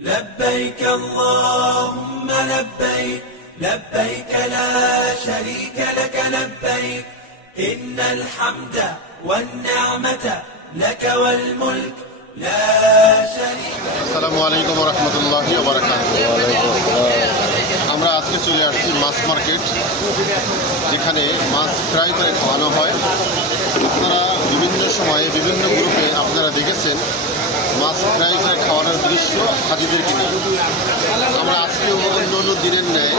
لبيك اللهم لبيك لبيك لا شريك لك لبيك إن الحمد والنعمة لك والملك لا شريك لك আসসালামু আলাইকুম রহমতুল্লাহ আমরা আজকে চলে আসছি মাছ মার্কেট যেখানে মাছ ফ্রাই করে খাওয়ানো হয় আপনারা বিভিন্ন সময়ে বিভিন্ন খাওয়ানোর দৃশ্য হাজিদেরকে নিয়ে। আমরা আজকেও অন্য অন্য দিনের ন্যায়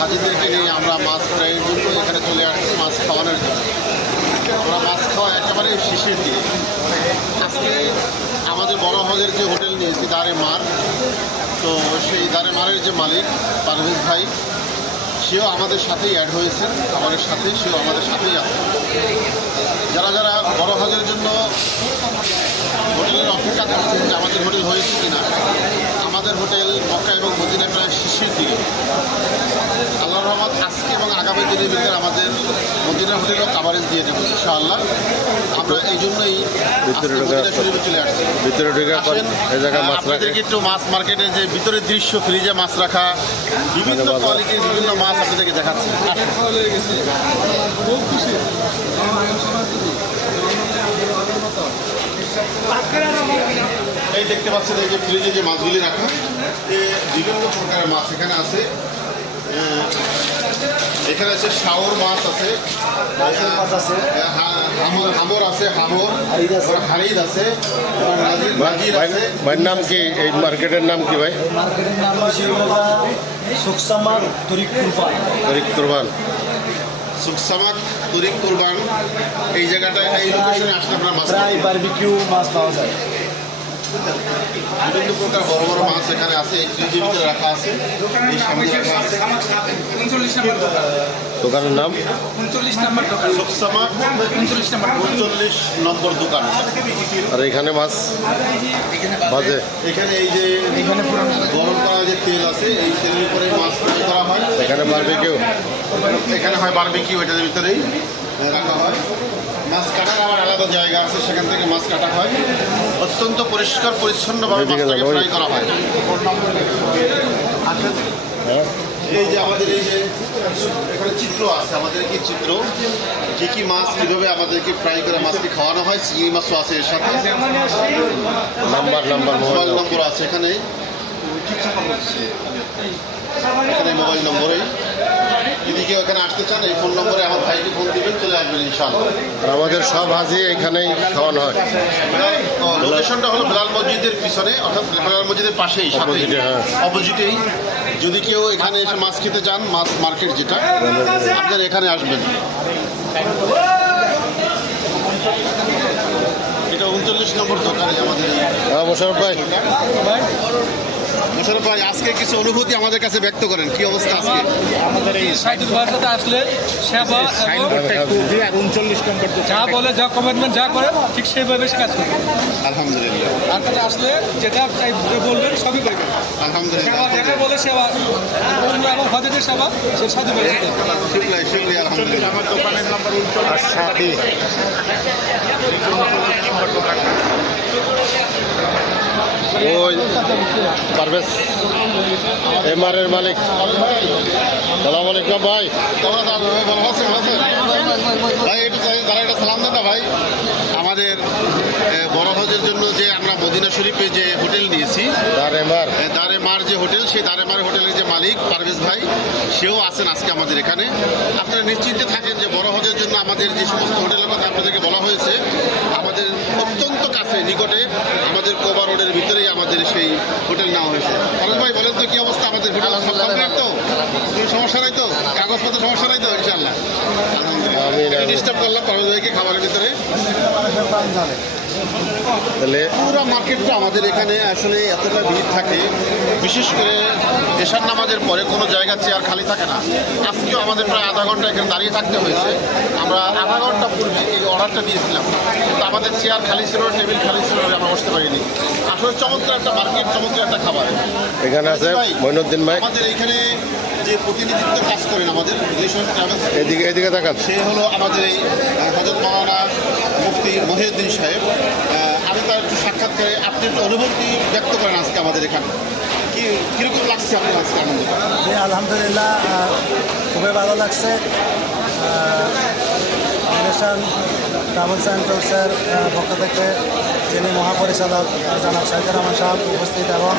হাজিদেরকে নিয়ে আমরা মাছ ফ্রাইয়ের জন্য এখানে চলে আসছি, মাছ খাওয়ানোর জন্য। আমরা মাছ খাওয়া একেবারে শিশির দিয়ে আজকে আমাদের বড় হজের যে হোটেল নিয়েছি দারে মার। তো সেই দারে মারের যে মালিক, পারভেজ ভাই সেও আমাদের সাথেই অ্যাড হয়েছেন আমাদের সাথে সেও আমাদের সাথেই আছে। যারা যারা বড় হজের জন্য হোটেলের অপেক্ষা করছেন যে আমাদের হোটেল হয়েছে কিনা আমাদের হোটেল মক্কা এবং মদিনায় প্রায় শিশির দিকে। আল্লাহ রহমত আজকে এবং আগামী দিনের ভিতরে আমাদের মদিনা হোটেলও কাভারেজ দিয়ে দেবো ইনশাআল্লাহ। আমরা এই জন্যই ভিতরে ঢোকা- মদিনা আপনাদেরকে একটু মাছ মার্কেটের যে ভিতরের দৃশ্য ফ্রিজে মাছ রাখা বিভিন্ন কোয়ালিটির বিভিন্ন মাছ আপনাদেরকে দেখাচ্ছি। এই দেখতে পাচ্ছেন এই যে ফ্রিজে যে মাছগুলি রাখা বিভিন্ন প্রকারের মাছ এখানে আছে এখানে আছে শাওর মাছ আছে। মাছ আছে। হামর আছে হামর। হারিদ ভাইয়ের নাম কি? এই মার্কেটের নাম কি ভাই? মার্কেটের নাম সুকসামার তরিক কুরবা তরিক কুরবান। সুকসামাক তরিক কুরবান। এই জায়গাটায় এই লোকেশনে আসলে আমরা মাছ প্রায় বারবিকিউ মাছ পাওয়া যায়। বিভিন্ন প্রকার বড় বড় মাছ এখানে আছে এই ফ্রিজের ভিতরে রাখা আছে। দোকানের নাম উনচল্লিশ নাম্বার দোকান। উনচল্লিশ নাম্বার উনচল্লিশ নম্বর দোকান। আর এখানে মাছ? বাজে এখানে এই যে এখানে গরম করা যে তেল আছে এই তেলের উপরে মাছ ফ্রাই করা হয়। এখানে পারবে কেউ এখানে হয় বারবিকিউ এটার ভিতরেই রাখা হয়। মাছ কাটার আবার আলাদা জায়গা আছে সেখান থেকে মাছ কাটা হয়। অত্যন্ত পরিষ্কার পরিচ্ছন্নভাবে মাছটাকে ফ্রাই করা হয়। হ্যাঁ। এই যে আমাদের এই যে এখানে চিত্র আছে আমাদের কি চিত্র? কি কি মাছ কীভাবে আমাদেরকে ফ্রাই করে মাছটি খাওয়ানো হয় চিংড়ি মাছও আছে এর সাথে। Number number mobile mobile number. আছে এখানে। এখানে মোবাইল নম্বরেই। যদি কেউ এখানে আসতে চান এই ফোন নম্বরে আমার ভাইকে ফোন দিবেন চলে আসবেন ইনশাআল্লাহ। আর আমাদের সব হাজি এখানেই খাওয়ানো হয়। লোকেশনটা হলো বেলাল মসজিদের পিছনে অর্থাৎ বেলাল মসজিদের পাশেই হ্যাঁ। অপোজিটেই। যদি কেউ এখানে এসে মাছ খেতে চান মাছ মার্কেট যেটা আপনারা এখানে আসবেন। এটা উনচল্লিশ নম্বর দোকানে আমাদের হ্যাঁ ভাই। মোশারফ ভাই আজকে কিছু অনুভূতি আমাদের কাছে ব্যক্ত করেন। কি অবস্থা আজকে? আমাদের এই সাথে আসলে সেবা এবং যা বলে যা কমিটমেন্ট যা করে ঠিক সেইভাবে সে কাজ করবে। আলহামদুলিল্লাহ। আর কাছে আসলে যেটা চাই বলবেন সবই করবে। আলহামদুলিল্লাহ যেটা বলে সেবা অন্য এবং হজের সেবা সে সাধু বলে। শুক্রিয়া শুক্রিয়া আলহামদুলিল্লাহ। আমার দোকানের নাম্বার আর সাথী ওই পারভেজ এমআরের মালিক। সালাম আলাইকুম ভাই। ভাই? একটু তারা একটা সালাম দেন না ভাই। আমাদের বড় হজের জন্য যে আমরা মদিনা শরীফে যে হোটেল নিয়েছি এমআর। এ, দারেমার যে হোটেল সেই দারেমার হোটেলের যে মালিক পারভেজ ভাই সেও আছেন আজকে আমাদের এখানে। আপনারা নিশ্চিন্তে থাকেন যে বড় হজের জন্য আমাদের যে সমস্ত হোটেলের কথা আপনাদেরকে বলা হয়েছে আমাদের অত্যন্ত কাছে নিকটে রোডের ভিতরেই আমাদের সেই হোটেল নেওয়া হয়েছে। পারভেজ ভাই বলেন তো কি অবস্থা? আমাদের হোটেল সব কমপ্লিট তো? কোনো সমস্যা নাই তো? কাগজপত্র সমস্যা নাই তো? ইনশাল্লাহ। ডিস্টার্ব করলাম পারভেজ ভাইকে খাবারের ভিতরে। তাহলে পুরো মার্কেটটা আমাদের এখানে আসলে এতটা ভিড় থাকে। বিশেষ করে এশার নামাজের পরে কোনো জায়গা চেয়ার খালি থাকে না। আজকেও আমাদের প্রায় আধা ঘণ্টা এখানে দাঁড়িয়ে থাকতে হয়েছে। আমরা আধা ঘণ্টা পূর্বে এই অর্ডারটা দিয়েছিলাম। কিন্তু আমাদের চেয়ার খালি ছিল টেবিল খালি ছিল আমরা বসতে পারিনি। আসলে চমৎকার একটা মার্কেট চমৎকার একটা খাবার। এখানে আছে মইনুদ্দিন ভাই। আমাদের এখানে যে প্রতিনিধিত্ব কাজ করেন আমাদের এদিকে এদিকে দেখান সে হলো আমাদের এই হজরত মাওলানা মুফতি মহিউদ্দিন সাহেব আমি তার একটু সাক্ষাৎ করে আপনি একটু অনুভূতি ব্যক্ত করেন আজকে আমাদের এখানে। কি, কীরকম লাগছে আপনার আজকে আনন্দটা জি, আলহামদুলিল্লাহ খুবই ভালো লাগছে। রিলেশন ট্রাভেলস অ্যান্ড ট্যুরসের পক্ষ থেকে যিনি মহাপরিচালক, জনাব সাইদুর রহমান সাহেব উপস্থিত এবং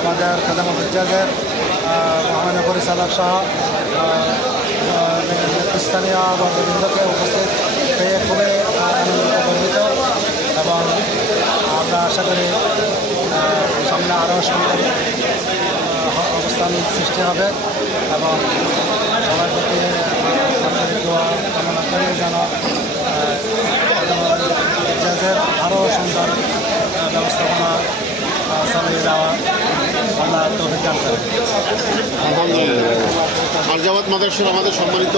আমাদের খাদাম ফিজাজের মহামান্য পরিচালক সহ নেতৃস্থানীয় বর্গবৃন্দকে উপস্থিত পেয়ে খুবই আনন্দিত গর্বিত এবং আমরা আশা করি সামনে আরও সুন্দর অবস্থান সৃষ্টি হবে এবং সবার প্রতি কামনা করি যেন আরও সুন্দর ব্যবস্থাপনা চালিয়ে যাওয়া আমরা তৌফিক দান করি আলহামদুলিল্লাহ। মাদ্রাসার আমাদের সম্মানিত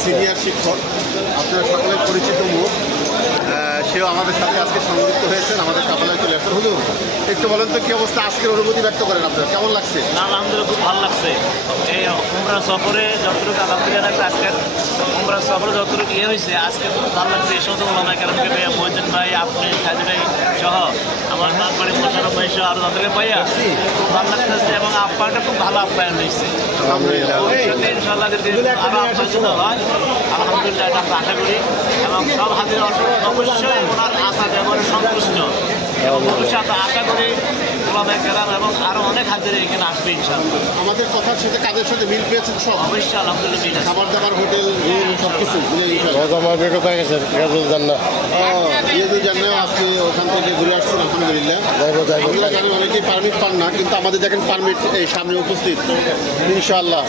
সিনিয়র শিক্ষক, আপনারা সকলে পরিচিত মুখ। সেও আমাদের সাথে আজকে সংযুক্ত হয়েছেন, আমাদের কাপালায় চলে আসছেন। হুজুর, একটু বলেন তো, কি অবস্থা? আজকের অনুভূতি ব্যক্ত করেন আপনার, কেমন লাগছে? না, আলহামদুলিল্লাহ, খুব ভালো লাগছে। এই উমরা সফরে যতটুকু আলহামদুলিল্লাহ লাগছে আজকে উমরা সফরে যতটুকু ইয়ে হয়েছে, আজকে খুব ভালো লাগছে। এই সমস্ত ওলামা কেরামকে পেয়ে মহিদিন ভাই, আপনি সাজি ভাই সহ আমার বাড়ি মোশারফ ভাই সহ আরও তাদেরকে পাইয়া খুব ভালো লাগতেছে এবং আপ্যায়নটা খুব ভালো আপ্যায়ন হয়েছে আলহামদুলিল্লাহ। ভবিষ্যতে ইনশাল্লাহ যদি আরও আপ্যায়িত হয় আলহামদুলিল্লাহ এটা আশা করি। এবং সব হাজির অবশ্যই ওনার আশা ব্যবহারে সন্তুষ্ট। আশা করি ওলামা কেরাম এবং আরও অনেক হাজির এখানে আসবে ইনশাল্লাহ আমাদের কথার সাথে কাজের সাথে মিল পেয়েছেন সব? অবশ্যই আলহামদুলিল্লাহ খাবার দাবার হোটেল রুম সব কিছু ইনশাল্লাহ। রেজুল জান্না আজকে ওখান থেকে ঘুরে আসছেন আলহামদুলিল্লাহ। যাইবো যাইবো। জানি অনেকেই পারমিট পান না কিন্তু আমাদের দেখেন পারমিট এই সামনে উপস্থিত। ইনশাআল্লাহ।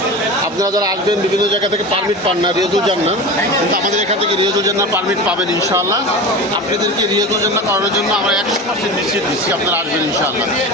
আপনারা যারা আসবেন বিভিন্ন জায়গা থেকে পারমিট পান না রিয়াজুল জান্না কিন্তু আমাদের এখান থেকে রিয়াজুল জান্না পারমিট পাবেন ইনশাআল্লাহ। আপনাদেরকে রিয়াজুল জান্না করানোর জন্য আমরা একশো দিচ্ছি নিশ্চিত দিচ্ছি আপনারা আসবেন ইনশাআল্লাহ। হ্যাঁ।